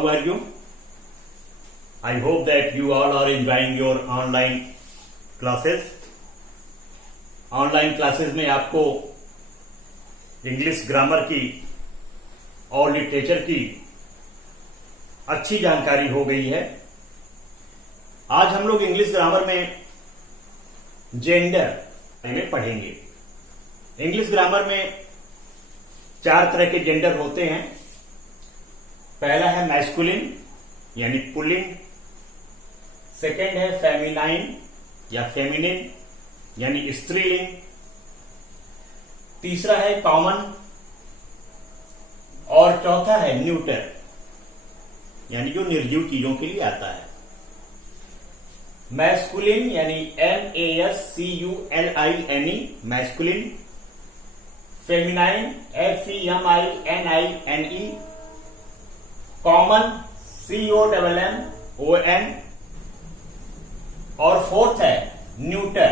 How are you? I hope that you all are enjoying your online classes. Online classes में आपको English grammar की और literature की अच्छी जानकारी हो गई है। आज हम लोग इंग्लिश ग्रामर में जेंडर में पढ़ेंगे। इंग्लिश ग्रामर में 4 तरह के जेंडर होते हैं। पहला है मैस्कुलिन यानी पुल्लिंग, सेकेंड है फेमिनाइन या फेमिनिन यानी स्त्रीलिंग, तीसरा है कॉमन और चौथा है न्यूटर यानी जो निर्जीव चीजों के लिए आता है। मैस्कुलिन यानी MASCULINE masculine, feminine FEMININE, common COMMON और फोर्थ है न्यूटर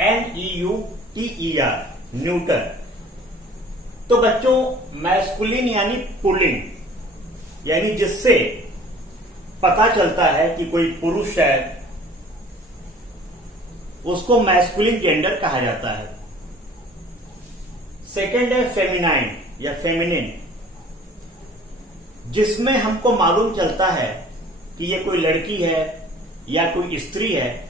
NEUTER न्यूटर। तो बच्चों मैस्कुलिन यानी पुल्लिंग यानी जिससे पता चलता है कि कोई पुरुष है उसको मैस्कुलिन जेंडर कहा जाता है। सेकेंड है फेमिनाइन या फेमिनिन, जिसमें हमको मालूम चलता है कि ये कोई लड़की है या कोई स्त्री है,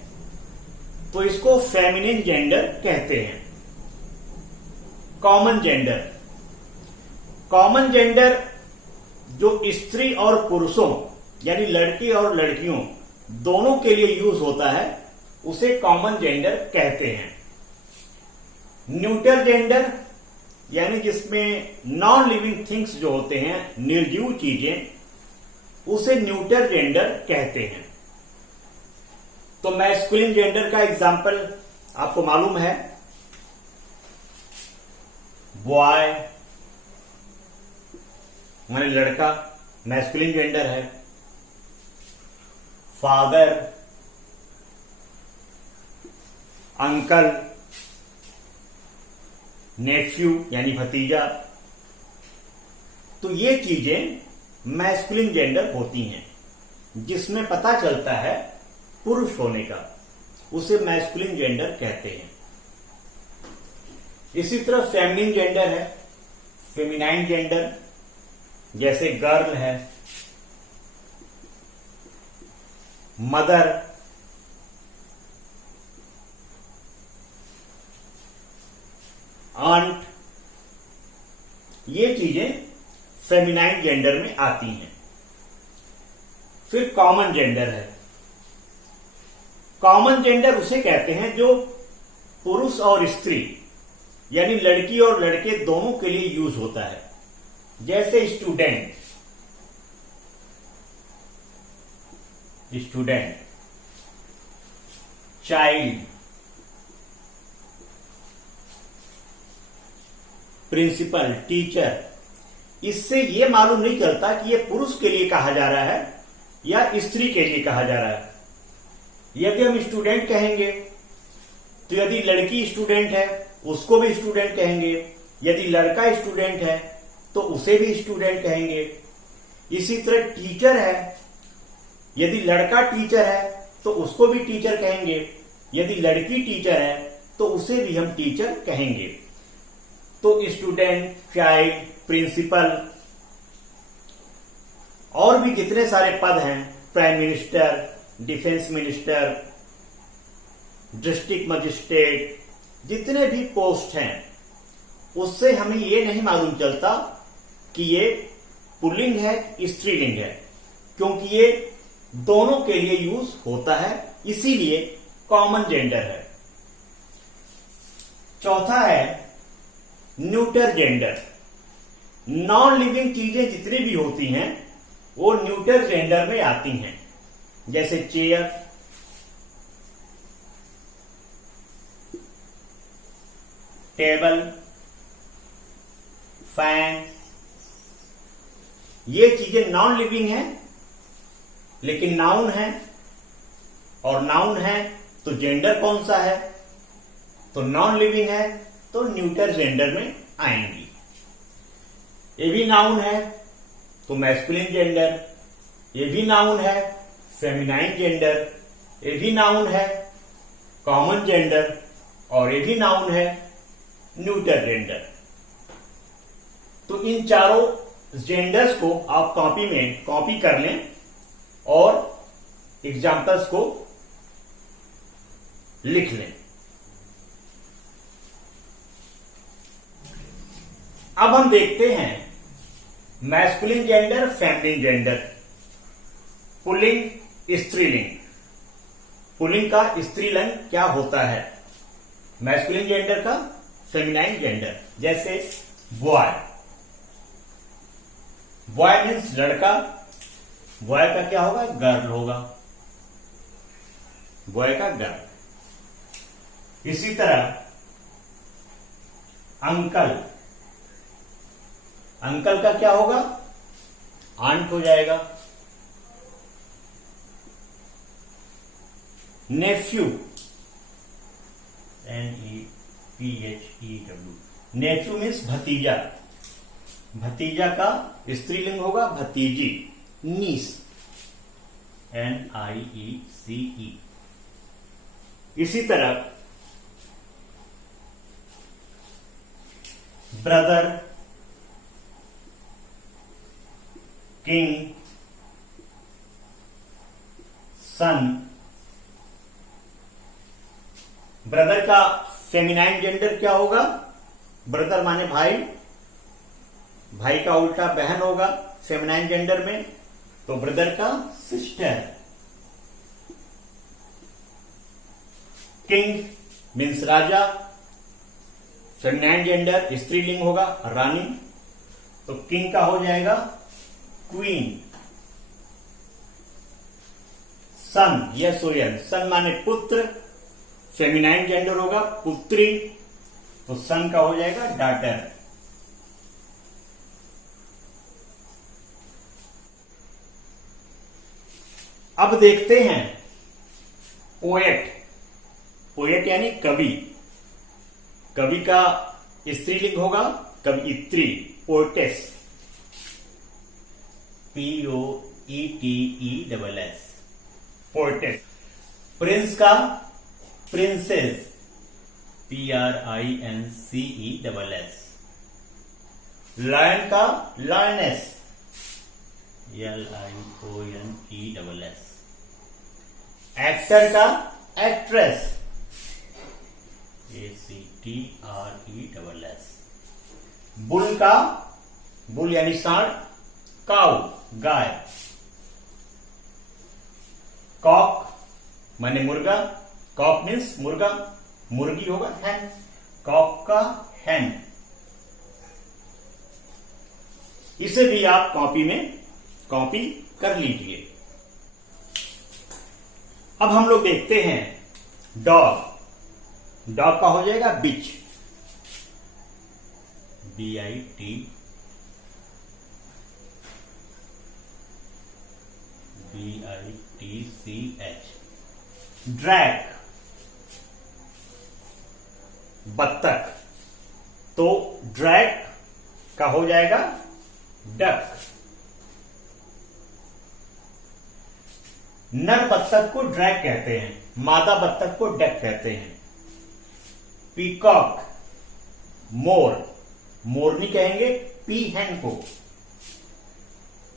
तो इसको फेमिनिन जेंडर कहते हैं। कॉमन जेंडर, कॉमन जेंडर जो स्त्री और पुरुषों यानी लड़के और लड़कियों दोनों के लिए यूज होता है उसे कॉमन जेंडर कहते हैं। न्यूटर जेंडर यानी जिसमें नॉन लिविंग थिंग्स जो होते हैं, निर्जीव चीजें, उसे न्यूटर जेंडर कहते हैं। तो मैस्कुलिन जेंडर का एग्जाम्पल आपको मालूम है, बॉय माने लड़का मैस्कुलिन जेंडर है। फादर, अंकल, नेफ्यू यानी भतीजा। तो ये चीजें मैस्कुलिन जेंडर होती हैं जिसमें पता चलता है पुरुष होने का, उसे मैस्कुलिन जेंडर कहते हैं। इसी तरह फेमिनिन जेंडर है, फेमिनाइन जेंडर, जैसे गर्ल है, मदर, आंट, ये चीजें फेमिनाइन जेंडर में आती हैं। फिर कॉमन जेंडर है। कॉमन जेंडर उसे कहते हैं जो पुरुष और स्त्री यानी लड़की और लड़के दोनों के लिए यूज होता है। जैसे student, student, child, principal, teacher. इससे यह मालूम नहीं चलता कि यह पुरुष के लिए कहा जा रहा है या स्त्री के लिए कहा जा रहा है। यदि हम स्टूडेंट कहेंगे तो यदि लड़की स्टूडेंट है उसको भी स्टूडेंट कहेंगे, यदि लड़का स्टूडेंट है तो उसे भी स्टूडेंट कहेंगे। इसी तरह टीचर है, यदि लड़का टीचर है तो उसको भी टीचर कहेंगे, यदि लड़की टीचर है तो उसे भी हम टीचर कहेंगे। तो स्टूडेंट, चाइल्ड, प्रिंसिपल और भी जितने सारे पद हैं, prime minister, defence minister, district magistrate, जितने भी पोस्ट हैं, उससे हमें ये नहीं मालूम चलता कि ये पुल्लिंग है, स्त्रीलिंग है, क्योंकि ये दोनों के लिए यूज होता है, इसीलिए कॉमन जेंडर है। चौथा है न्यूटर जेंडर। नॉन लिविंग चीजें जितनी भी होती हैं वो न्यूटर जेंडर में आती हैं। जैसे चेयर, टेबल, फैन, ये चीजें नॉन लिविंग हैं लेकिन नाउन है, और नाउन है तो जेंडर कौन सा है? तो नॉन लिविंग है तो न्यूटर जेंडर में आएंगी। ये भी नाउन है तो मैस्कुलिन जेंडर, ये भी नाउन है। फेमिनाइन जेंडर, ये भी नाउन है। कॉमन जेंडर, और ये भी नाउन है न्यूटर जेंडर। तो इन चारों जेंडर्स को आप कॉपी में कॉपी कर लें और एग्जाम्पल्स को लिख लें। अब हम देखते हैं masculine gender, feminine gender. Pulling, स्त्रीलिंग। पुल्लिंग का स्त्रीलिंग क्या होता है? मैस्कुलिन जेंडर का फेमिनाइन जेंडर। जैसे बॉय, बॉय मीन्स लड़का, बॉय का क्या होगा? गर्ल होगा, बॉय का गर्ल। इसी तरह अंकल, अंकल का क्या होगा? आंट हो जाएगा। नेफ्यू, NEPHEW, नेफ्यू मीन्स भतीजा, भतीजा का स्त्रीलिंग होगा भतीजी। नीस, NIECE। इसी तरह ब्रदर, किंग, सन। ब्रदर का फेमिनाइन जेंडर क्या होगा? ब्रदर माने भाई, भाई का उल्टा बहन होगा फेमिनाइन जेंडर में, तो ब्रदर का सिस्टर। किंग मीन्स राजा, फेमिनाइन जेंडर, स्त्रीलिंग होगा रानी, तो किंग का हो जाएगा क्वीन। सन या सोयन, सन माने पुत्र, फेमिनाइन जेंडर होगा पुत्री, तो सन का हो जाएगा डॉटर। अब देखते हैं पोएट। पोएट यानी कवि। कवि का स्त्रीलिंग होगा कवियत्री, पोएटेस, POETESS, पोएटेस। प्रिंस का प्रिंसेस, PRINCESS। लायन का लायनेस, LIONESS। एक्टर का एक्ट्रेस, ACTRESS। बुल का, बुल यानी सांड, काउ गाय। कॉक माने मुर्गा, कॉक मीन्स मुर्गा, मुर्गी होगा हैन, कॉक का हैन। इसे भी आप कॉपी में कॉपी कर लीजिए। अब हम लोग देखते हैं डॉग। डॉग का हो जाएगा बिच, BIT, BITCH। ड्रैग, बत्तख, तो ड्रैग का हो जाएगा डक। नर बत्तख को ड्रैग कहते हैं, मादा बत्तख को डक कहते हैं। पीकॉक, मोर, मोरनी कहेंगे पीहेन को,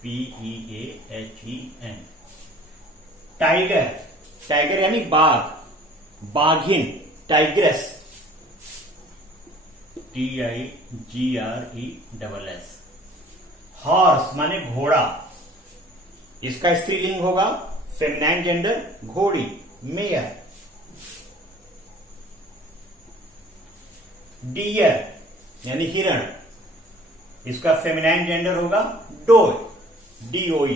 PEAHEN। टाइगर, टाइगर यानी बाघ, बाघिन, टाइग्रेस, TIGRESS। हॉर्स माने घोड़ा, इसका स्त्रीलिंग होगा फेमिनाइन जेंडर घोड़ी, मेयर। डियर यानी हिरण, इसका फेमिनाइन जेंडर होगा डोय, DOE।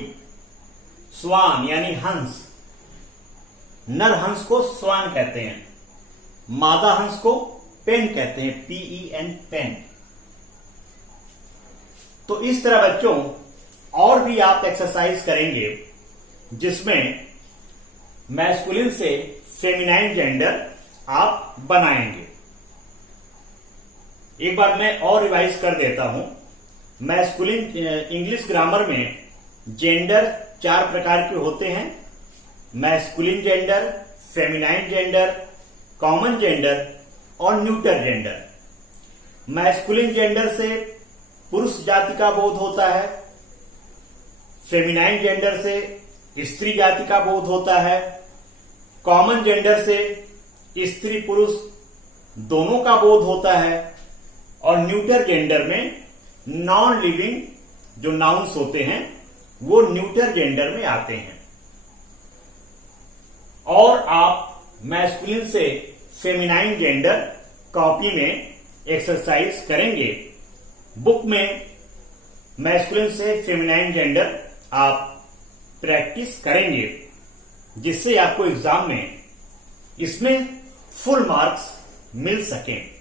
स्वान यानी हंस, नर हंस को स्वान कहते हैं, मादा हंस को पेन कहते हैं, PEN, पेन। तो इस तरह बच्चों और भी आप एक्सरसाइज करेंगे जिसमें मैस्कुलिन से फेमिनाइन जेंडर आप बनाएंगे। एक बार मैं और रिवाइज कर देता हूं। मैस्कुलिन इंग्लिश ग्रामर में जेंडर 4 प्रकार के होते हैं: masculine gender, feminine gender, common gender और न्यूटर जेंडर। मैस्कुलिन जेंडर से पुरुष जाति का बोध होता है, फेमिनाइन जेंडर से स्त्री जाति का बोध होता है, कॉमन जेंडर से स्त्री पुरुष दोनों का बोध होता है और न्यूटर जेंडर में नॉन लिविंग जो नाउन्स होते हैं वो न्यूटर जेंडर में आते हैं। और आप मैस्कुलिन से फेमिनाइन जेंडर कॉपी में एक्सरसाइज करेंगे। बुक में मैस्कुलिन से फेमिनाइन जेंडर आप प्रैक्टिस करेंगे, जिससे आपको एग्जाम में इसमें फुल मार्क्स मिल सकें।